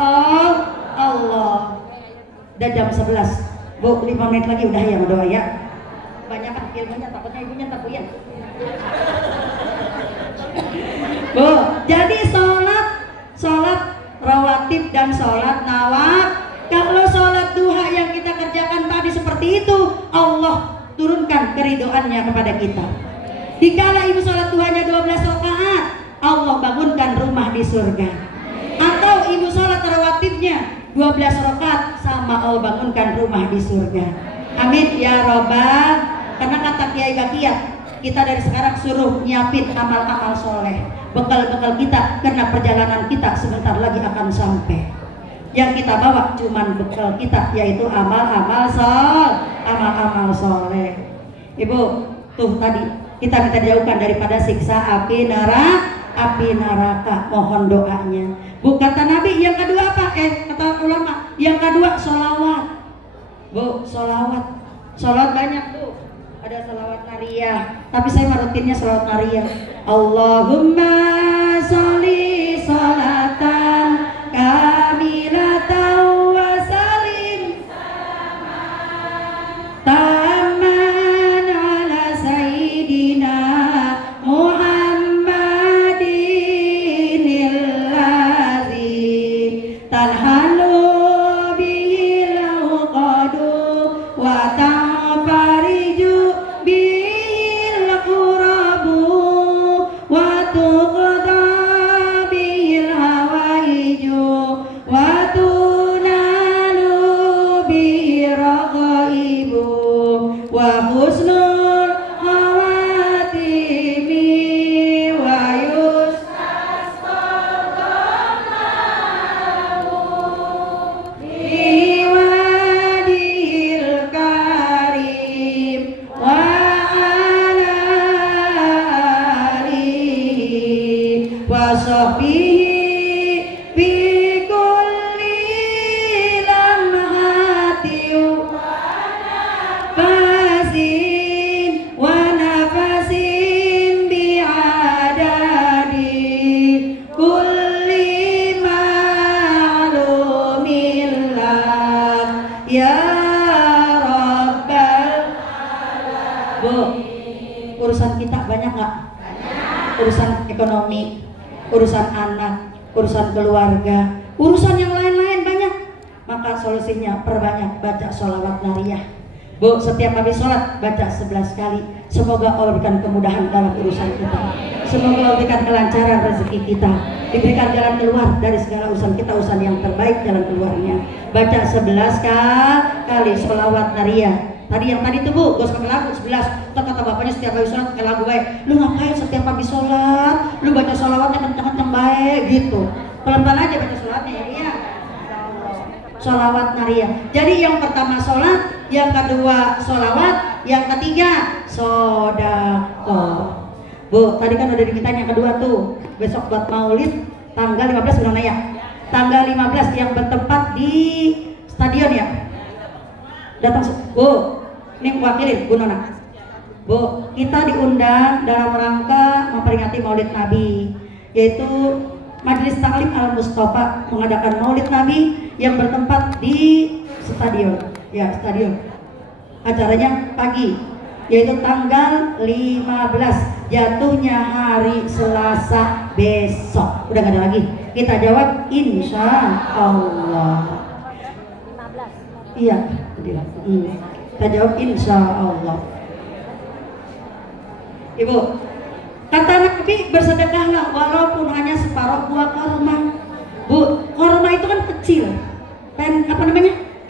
Allah. Udah jam 11. Bu, 5 menit lagi udah ya doa ya. Banyak kan ilmunya, takutnya ibunya takut. Bu, jadi sholat rawatib dan sholat nawaf. Kalau sholat duha yang kita kerjakan tadi seperti itu, Allah turunkan keridhoannya kepada kita. Dikala ibu sholat duhanya 12 rakaat, Allah bangunkan rumah di surga. Atau ibu sholat rawatibnya 12 rakaat, sama Allah bangunkan rumah di surga. Amin ya robbal. Karena kata Kiai Bakiyah, kita dari sekarang suruh nyiapin amal-amal soleh, bekal-bekal kita, karena perjalanan kita sebentar lagi akan sampai. Yang kita bawa cuman bekal kita, yaitu amal-amal soleh. Ibu, tuh tadi kita minta dijauhkan daripada siksa api neraka. Mohon doanya. Bu, kata Nabi, yang kedua apa? Kata ulama, yang kedua sholawat. Bu, sholawat banyak Bu. Ada sholawat nariyah, tapi saya rutinnya sholawat nariyah. Allahumma sholli sholatan kamilatan wa salim taman ala sayyidina Muhammadin illazi tanhalu bihil uqadu wa ta'fariju bihil qurabu wa tuqda bihil hawaiju wa tunalu bihil raqaibu wa husnul khawatimi wa yustasqallahu biwadil karim wa ala alihi wa sahbihi bi kulli lamhati fasin wa nafasin bi adadi kulli ma'lumillah ya rabbal. Bu, urusan kita banyak nggak? Urusan ekonomi, urusan anak, urusan keluarga, urusan yang lain-lain banyak. Maka solusinya perbanyak baca sholawat nariyah. Bu, Bu, setiap habis sholat baca 11 kali. Semoga Allah berikan kemudahan dalam urusan kita. Semoga Allah berikan kelancaran rezeki kita. Diberikan jalan keluar dari segala urusan kita, urusan yang terbaik jalan keluarnya. Baca 11 kali sholawat nariyah. Tadi yang tadi tuh Bu, gak usah pakai lagu 11. Kata bapaknya setiap habis sholat pakai lagu baik. Lu ngapain setiap habis sholat? Lu baca sholawatnya kenceng-kenceng baik gitu. Pelan-pelan aja baca sholawatnya ya. Iya. Sholawat nariyah. Jadi yang pertama sholat, yang kedua sholawat, yang ketiga sodako. Bu, tadi kan udah dimintain yang kedua tuh. Besok buat maulid tanggal 15 bulan ya. Tanggal 15 yang bertempat di stadion ya. Datang Bu, ini wakilin Bu Nona. Bu, kita diundang dalam rangka memperingati Maulid Nabi, yaitu Majelis Taklim Al Mustafa mengadakan Maulid Nabi yang bertempat di stadion. Ya, stadion. Acaranya pagi, yaitu tanggal 15, jatuhnya hari Selasa besok. Udah gak ada lagi. Kita jawab insya Allah. Iya, kita jawab insya Allah. Ibu, kata Nabi bersedekahlah walaupun hanya separuh buah korma. Bu, korma itu kan kecil,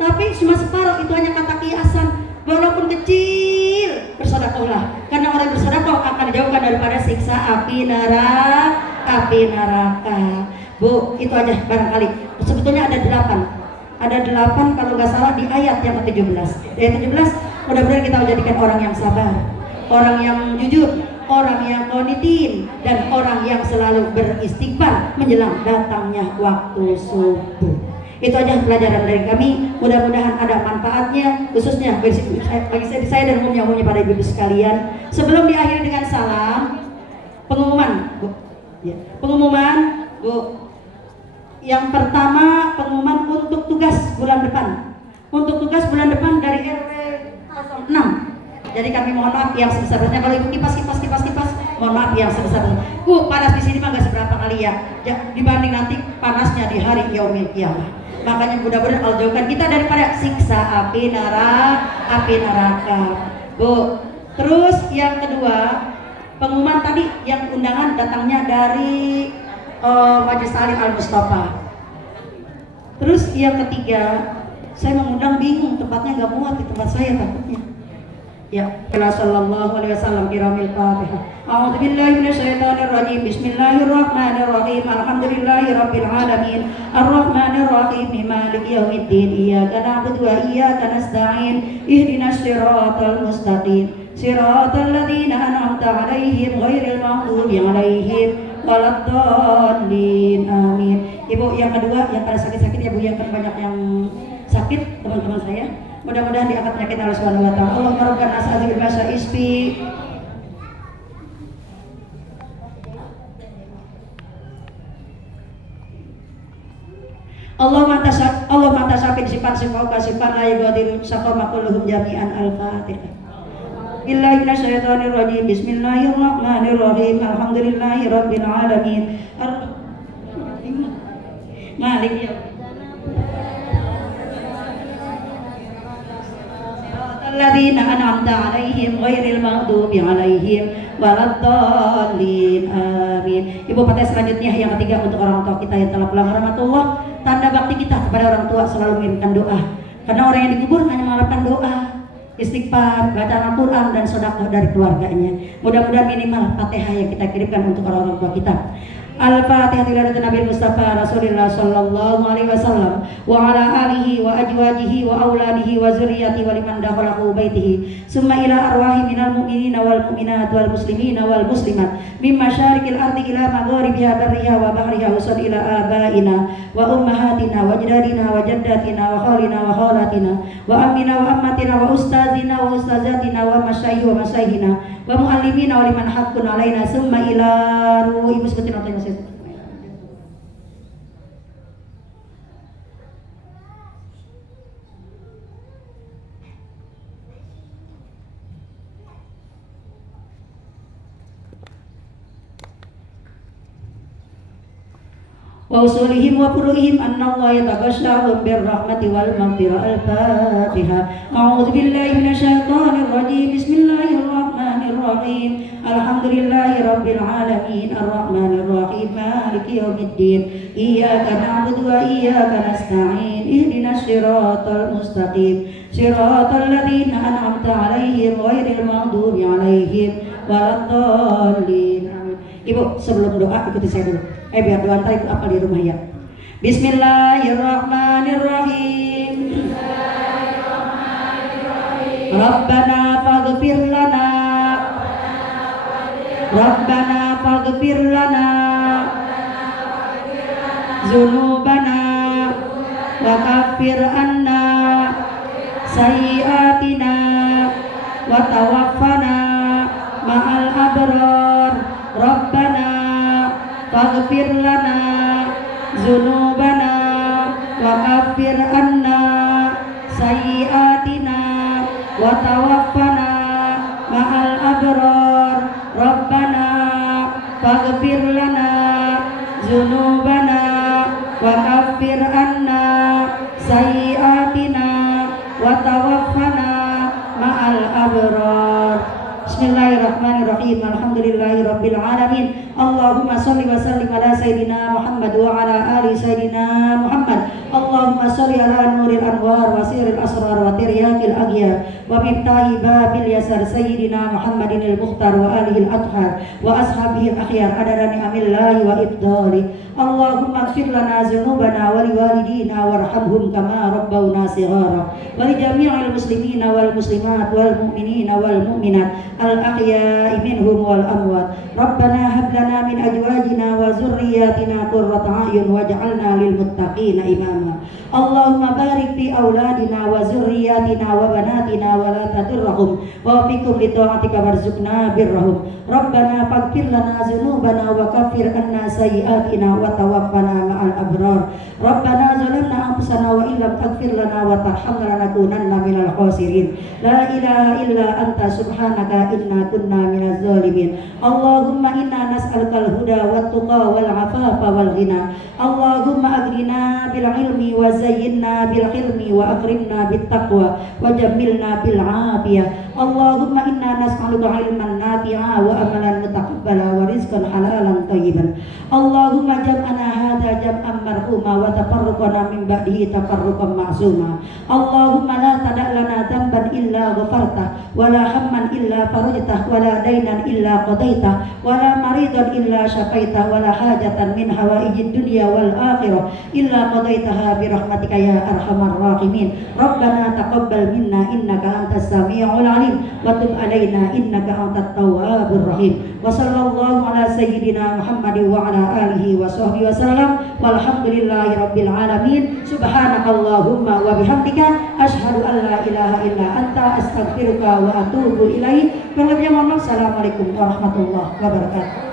tapi cuma separuh, itu hanya kata kiasan. Walaupun kecil, bersedekahlah, karena orang bersedekah akan dijauhkan daripada siksa api neraka. Bu, itu aja barangkali. Sebetulnya ada 8. Ada 8 kalau nggak salah di ayat yang ke-17. Ayat 17, mudah-mudahan kita menjadikan orang yang sabar, orang yang jujur, orang yang qanitin, dan orang yang selalu beristighfar menjelang datangnya waktu subuh. Itu aja pelajaran dari kami. Mudah-mudahan ada manfaatnya, khususnya bagi saya dan umumnya pada ibu-ibu sekalian. Sebelum diakhiri dengan salam, pengumuman, Bu. Ya. Pengumuman, Bu. Yang pertama, pengumuman untuk tugas bulan depan. Untuk tugas bulan depan dari RW 06. Jadi kami mohon maaf yang sebesar-besarnya. Kalau ibu kipas, mohon maaf yang sebesar-besarnya. Bu, panas di sini mah gak seberapa kali ya. Dibanding nanti panasnya di hari yaumil qiyamah. Makanya mudah-mudahan Allah jauhkan kita daripada siksa api neraka. Bu, terus yang kedua, pengumuman tadi yang undangan datangnya dari Majelis Taklim Al Mustafa. Terus yang ketiga, saya mengundang bingung, tempatnya nggak muat di tempat saya takutnya. Ya, sallallahu alaihi wasallam kiramil Fatihah. A'udzubillahi minasyaitonirrajim. Bismillahirrahmanirrahim. Alhamdulillahirabbil alamin. Arrahmanirrahim. Maliki yaumiddin. Iyyaka na'budu wa iyyaka nasta'in. Ihdinas siratal mustaqim. Siratal ladzina an'amta 'alaihim ghairil maghdubi 'alaihim waladdallin. Amin. Ibu yang kedua yang pada sakit-sakit ya Bu, yang kan banyak yang sakit teman-teman saya. Mudah-mudahan diangkat penyakit Allah Subhanahu wa taala. Allahumma rabbana as'aluka bima isfi. Allahumma tasafid sifat sifauka sifat la yughadiru saqama kulluhum jami'an. Al-Fatihah. Billahi minasyaitonir rajim. Bismillahirrahmanirrahim. Alhamdulillahirabbil alamin. Maliki alladzina an'amta 'alaihim ghairil maghdubi 'alaihim waladdallin. Amin. Ibu patah selanjutnya yang ketiga untuk orang tua kita yang telah pulang rahmatullah. Tanda bakti kita kepada orang tua selalu mengirimkan doa. Karena orang yang dikubur hanya mengharapkan doa, istighfar, bacaan Al-Quran dan sedekah dari keluarganya. Mudah-mudahan minimal Fatihah yang kita kirimkan untuk orang tua kita. Al-Fatihah ila Nabi Mustafa Rasulullah sallallahu alaihi wasallam wa ala alihi wa ajwajihi wa auladihi wa zurriyyati wa liman dakhalahu baitihi summa ila arwahi minal mu'minina wal mu'minat wal muslimina wal muslimat min masyariqil ardi ila magharibiha barriha wa bahriha usad ila abaina wa ummahatina wa ajdadina wa jaddatina wa khalina wa khalatina wa ammina wa ammatina wa ustazina wa ustazatina wa masyayikh wa masyayihina wa muallimina wa liman haqqun alaina summa ila ruh. Ibu sebutin notanya. وأصولهم وفروعهم أن الله يتغشاهم بالرحمة والمغفرة. الفاتحة. أعوذ بالله من الشيطان الرجيم. بسم الله الرحمن الرحيم. الحمد لله رب العالمين الرحمن الرحيم مالك يوم الدين إياك نعبد وإياك نستعين اهدنا الصراط المستقيم صراط الذين أنعمت عليهم غير المغضوب عليهم ولا الضالين. Ibu sebelum doa ikuti saya dulu. Biar doa ntar ibu apa di rumah ya. Bismillahirrahmanirrahim. Rabbana faghfir lana Rabbana faghfir lana dzunubana wa kaffir anna sayyi'atina wa tawaffana ma'al abrar. Rabbana faghfir lana dzunubana wa kaffir anna sayyi'atina wa tawaffana ma'al abrar. Rabbana faghfir lana dzunubana wa kaffir anna sayyi'atina wa tawaffana ma'al abrar. Bismillahirrahmanirrahim. Alhamdulillahirabbil alamin. Allahumma shalli wa sallim ala sayyidina Muhammad wa ala ali sayyidina Muhammad. Allahumma shalli ala nuril anwar wa sirril asrar wa tiryakil aghyar wa miftahi babil yasar sayyidina Muhammadin al-mukhtar wa alihi al-athhar wa ashabihi al-akhyar adada ni'amillahi wa ibdali. Allahumma ighfir lana dzunubana wa liwalidina warhamhum kama rabbawna shighara wa li jami'il muslimina wal muslimat wal mu'minina wal mu'minat al-ahya'i minhum wal amwat. Rabbana hab lana min azwajina wa dzurriyyatina qurrata a'yun waj'alna lil muttaqina imama. Allahumma barik fi auladina wa dzurriyyatina wa banatina wa la tadurrahum wa fikum li ta'atika warzuqna birrahum. Rabbana faghfir lana dzunubana wa kaffir anna sayyi'atina wa tawaffana ma'al abrar. Rabbana zalamna anfusana wa illam taghfir lana wa tarhamna lanakunanna minal khasirin. La ilaha illa anta subhanaka inna kunna minaz zalimin. Allahumma inna nas'alukal huda wat tuqa wal afafa wal ghina. Allahumma aghnina bil ilmi wa zayyinna bil hilmi wa akrimna bit taqwa wa jammilna bil afiyah. Allahumma inna nas'aluka ilman nafi'a wa amalan mutaqabbala wa rizqan halalan thayyiban. Allahumma jam'ana hadha jam'an marhuma wa tafarruqana min ba'dihi tafarruqan ma'suma. Allahumma la tada' lana dhanban illa ghafartah wa la hamman illa farajtah wa la daynan illa qadaitah wa la maridan illa syafaitah wa la hajatan min hawaijid dunya wal akhirah illa qadaitaha bi rahmatika ya arhamar rahimin. Rabbana taqabbal minna innaka antas sami'ul alim wa tub alaina innaka antat tawwabur rahim. Wa sallallahu ala sayyidina Muhammadin wa ala alihi wa sahbihi wasallam walhamdulillahi rabbil alamin. Subhanakallahumma wa bihamdika asyhadu an la ilaha illa anta astaghfiruka wa atubu ilaik. Assalamualaikum warahmatullahi wabarakatuh.